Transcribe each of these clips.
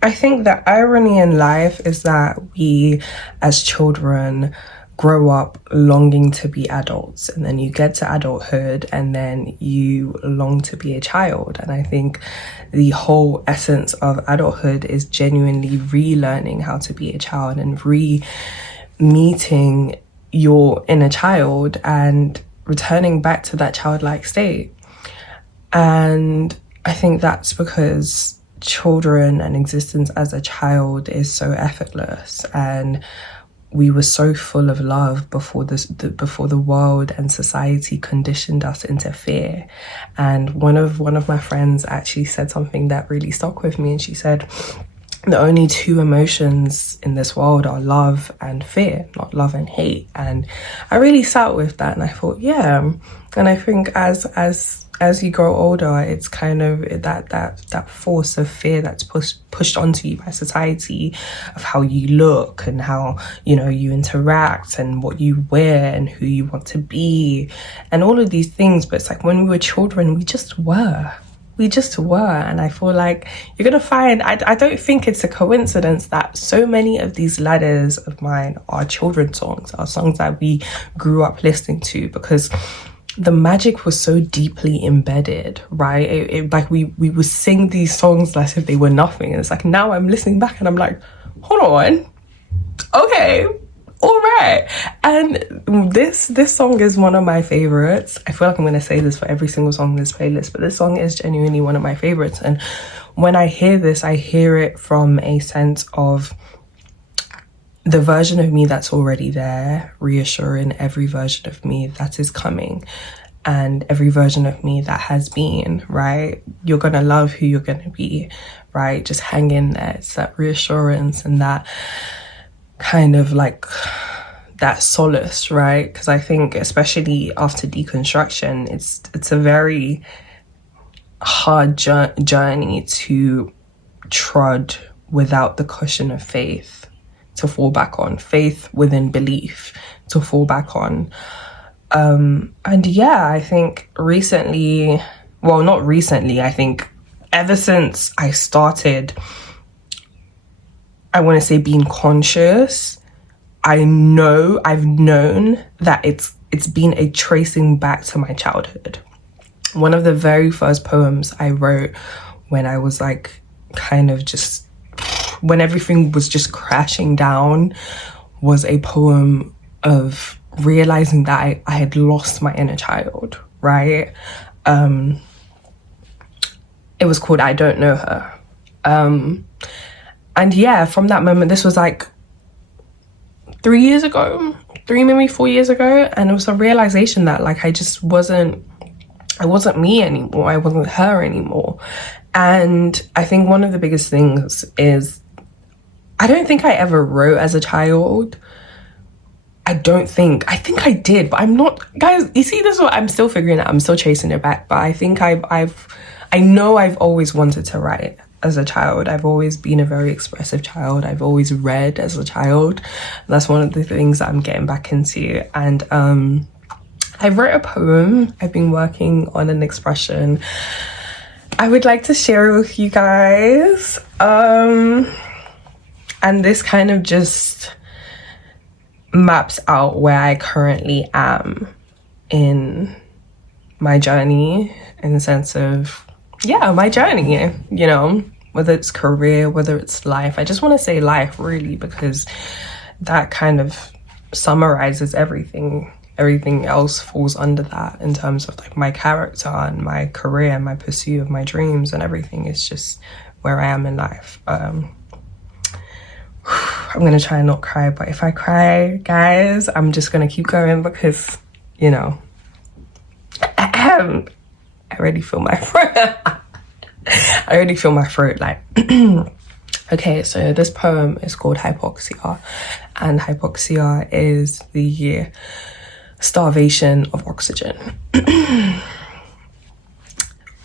I think the irony in life is that we as children grow up longing to be adults, and then you get to adulthood and then you long to be a child. And I think the whole essence of adulthood is genuinely relearning how to be a child and re-meeting your inner child and returning back to that childlike state. And I think that's because children and existence as a child is so effortless, and we were so full of love before the world and society conditioned us into fear. And one of my friends actually said something that really stuck with me, and she said, the only two emotions in this world are love and fear, not love and hate. And I really sat with that, and I thought, yeah. And I think as you grow older, it's kind of that force of fear that's pushed onto you by society, of how you look and how, you know, you interact and what you wear and who you want to be and all of these things. But it's like when we were children, we just were. And I feel like you're gonna find, I don't think it's a coincidence that so many of these ladders of mine are children's songs, are songs that we grew up listening to, because the magic was so deeply embedded, right? It like we would sing these songs as if they were nothing. And it's like, now I'm listening back and I'm like, hold on, okay, all right. And this song is one of my favorites. I feel like I'm going to say this for every single song in this playlist, but this song is genuinely one of my favorites. And when I hear this, I hear it from a sense of the version of me that's already there, reassuring every version of me that is coming, and every version of me that has been, right? You're gonna love who you're gonna be, right? Just hang in there. It's that reassurance and that kind of like that solace, right? Because I think especially after deconstruction, it's a very hard journey to trod without the cushion of faith to fall back on, faith within belief to fall back on. And yeah, I think recently, well, not recently, I think ever since I started, I want to say being conscious, I've known that it's been a tracing back to my childhood. One of the very first poems I wrote when I was like kind of just, when everything was just crashing down, was a poem of realizing that I had lost my inner child, right? It was called I Don't Know Her. And yeah, from that moment, this was like 3 years ago, maybe 4 years ago. And it was a realization that like I wasn't me anymore. I wasn't her anymore. And I think one of the biggest things is, I don't think I ever wrote as a child. I think I did, but I'm not, guys, you see, this is what I'm still figuring out. I'm still chasing it back, but I think I know I've always wanted to write as a child. I've always been a very expressive child. I've always read as a child. That's one of the things that I'm getting back into. And I wrote a poem. I've been working on an expression I would like to share with you guys. And this kind of just maps out where I currently am in my journey, in the sense of, yeah, my journey, you know, whether it's career, whether it's life. I just want to say life, really, because that kind of summarizes everything. Everything else falls under that in terms of like my character and my career and my pursuit of my dreams, and everything is just where I am in life. I'm gonna try and not cry, but if I cry, guys, I'm just gonna keep going because, you know, I already feel my throat. I already feel my throat like. Okay, so this poem is called Hypoxia, and hypoxia is the starvation of oxygen.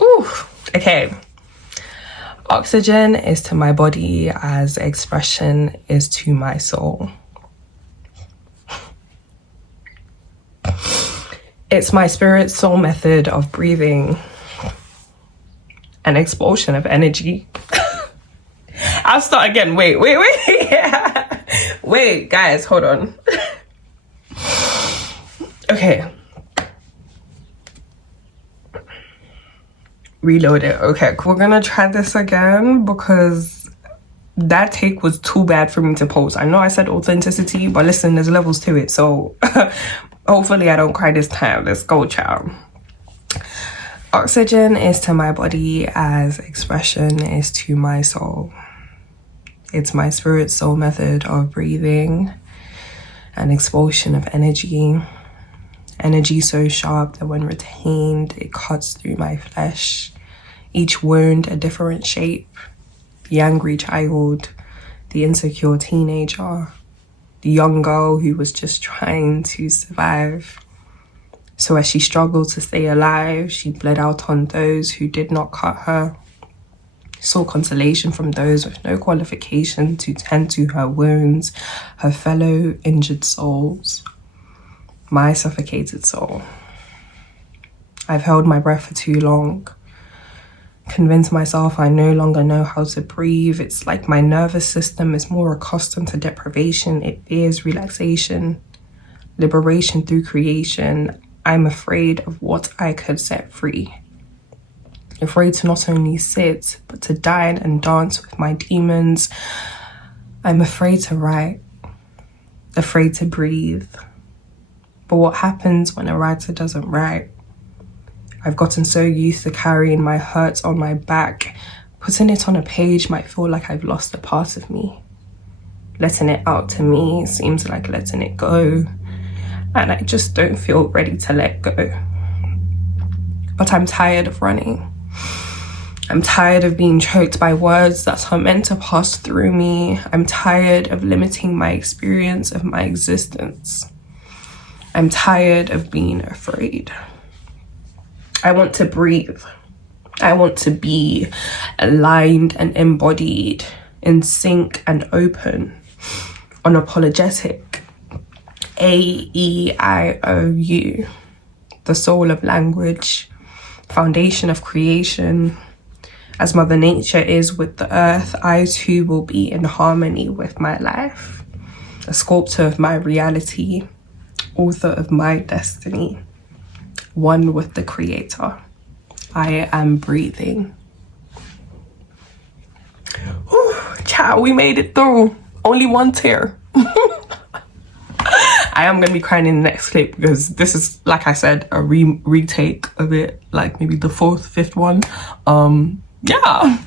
Ooh, okay. Oxygen is to my body as expression is to my soul. It's my spirit's soul method of breathing, an expulsion of energy. I'll start again. Wait. Wait, guys, hold on. Okay. Reload it. Okay, we're gonna try this again because that take was too bad for me to post. I know I said authenticity, but listen, there's levels to it. So hopefully I don't cry this time. Let's go, child. Oxygen is to my body as expression is to my soul. It's my spirit soul method of breathing and expulsion of energy. Energy so sharp that when retained, it cuts through my flesh. Each wound a different shape. The angry child, the insecure teenager, the young girl who was just trying to survive. So as she struggled to stay alive, she bled out on those who did not cut her, sought consolation from those with no qualification to tend to her wounds, her fellow injured souls, my suffocated soul. I've held my breath for too long, convinced myself I no longer know how to breathe. It's like my nervous system is more accustomed to deprivation. It fears relaxation, liberation through creation. I'm afraid of what I could set free. Afraid to not only sit, but to dine and dance with my demons. I'm afraid to write, afraid to breathe. But what happens when a writer doesn't write? I've gotten so used to carrying my hurts on my back. Putting it on a page might feel like I've lost a part of me. Letting it out to me seems like letting it go. And I just don't feel ready to let go. But I'm tired of running. I'm tired of being choked by words that are meant to pass through me. I'm tired of limiting my experience of my existence. I'm tired of being afraid. I want to breathe. I want to be aligned and embodied, in sync and open, unapologetic. A-E-I-O-U, the soul of language, foundation of creation. As Mother Nature is with the earth, I too will be in harmony with my life, a sculptor of my reality, author of my destiny, one with the creator. I am breathing. Whew, child, we made it through. Only one tear. I am going to be crying in the next clip because this is, like I said, a retake of it, like maybe the fourth, fifth one. Yeah.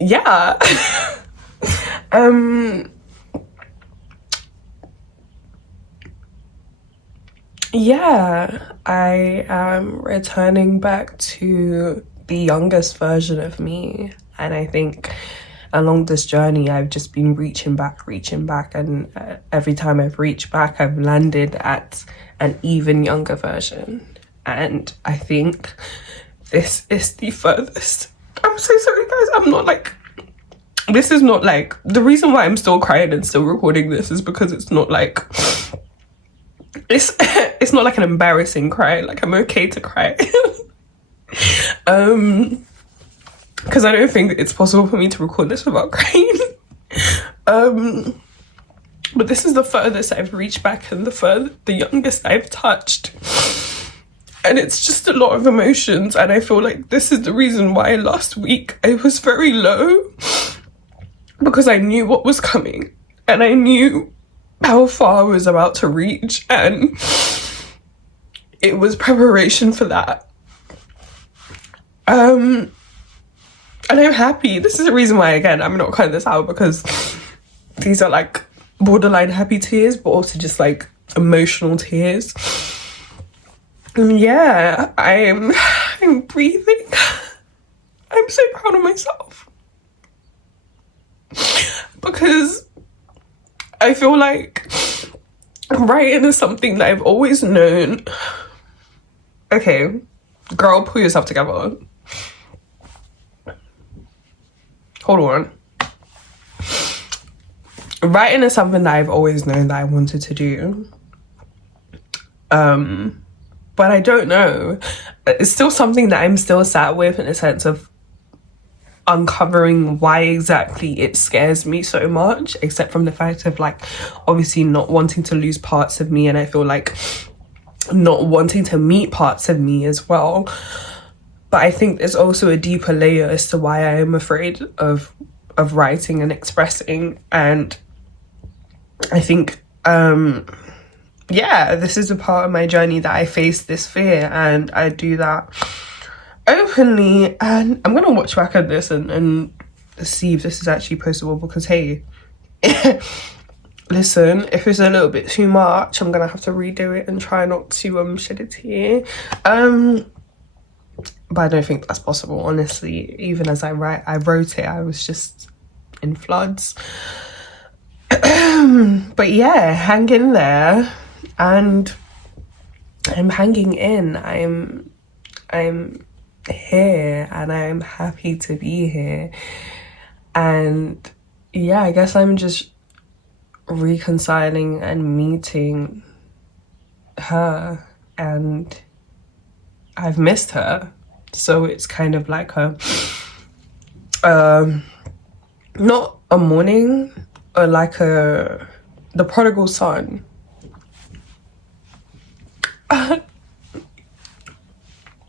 Yeah. Yeah, I am returning back to the youngest version of me, and I think along this journey I've just been reaching back, and every time I've reached back I've landed at an even younger version, and I think this is the furthest. I'm so sorry guys, I'm not like, this is not like, the reason why I'm still crying and still recording this is because it's not like, it's not like an embarrassing cry, like I'm okay to cry. Because I don't think it's possible for me to record this without crying. But this is the furthest I've reached back and the youngest I've touched. And it's just a lot of emotions, and I feel like this is the reason why last week I was very low, because I knew what was coming and I knew how far I was about to reach, and it was preparation for that. And I'm happy. This is the reason why, again, I'm not cutting this out, because these are like borderline happy tears, but also just like emotional tears. And yeah, I'm breathing. I'm so proud of myself, because I feel like writing is something that I've always known. Okay, girl, pull yourself together. Hold on. Writing is something that I've always known that I wanted to do. But I don't know. It's still something that I'm still sat with, in a sense of uncovering why exactly it scares me so much, except from the fact of like obviously not wanting to lose parts of me, and I feel like not wanting to meet parts of me as well. But I think there's also a deeper layer as to why I am afraid of writing and expressing. And I think yeah, this is a part of my journey that I face this fear, and I do that openly. And I'm gonna watch back at this and see if this is actually postable, because hey, listen, if it's a little bit too much, I'm gonna have to redo it and try not to shed a tear. But I don't think that's possible, honestly. Even as I wrote it, I was just in floods. But yeah, hang in there. And I'm hanging in. I'm here, and I'm happy to be here. And yeah, I guess I'm just reconciling and meeting her, and I've missed her. So it's kind of like not a mourning, or like the prodigal son.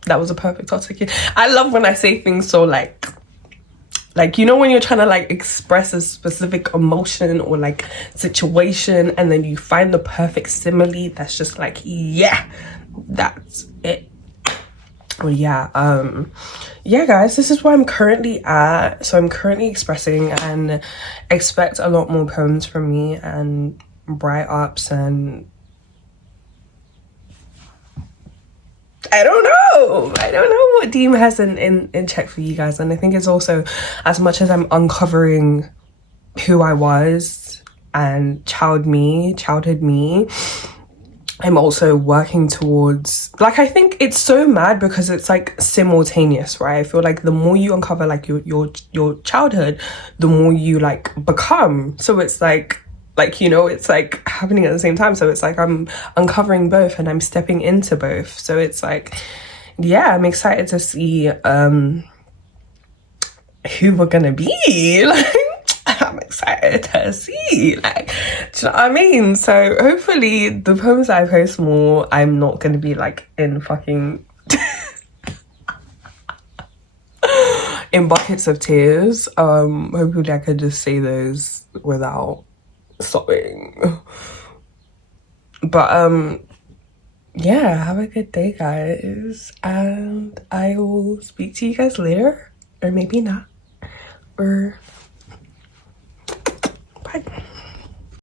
That was a perfect articulation. I love when I say things so like, you know, when you're trying to like express a specific emotion or like situation, and then you find the perfect simile that's just like, yeah, that's it. Well, yeah, yeah, guys, this is where I'm currently at. So I'm currently expressing, and expect a lot more poems from me and write-ups, and I don't know what Deem has in check for you guys. And I think it's also, as much as I'm uncovering who I was and childhood me, I'm also working towards, like, I think it's so mad because it's like simultaneous, right? I feel like the more you uncover like your childhood, the more you like become. So it's like, you know, it's like happening at the same time. So it's like I'm uncovering both and I'm stepping into both. So it's like, yeah, I'm excited to see who we're gonna be. Like, I'm excited to see, like, do you know what I mean? So hopefully the poems that I post more, I'm not gonna be like in fucking in buckets of tears. Hopefully I could just say those without sobbing. But yeah, have a good day, guys, and I will speak to you guys later, or maybe not, or bye.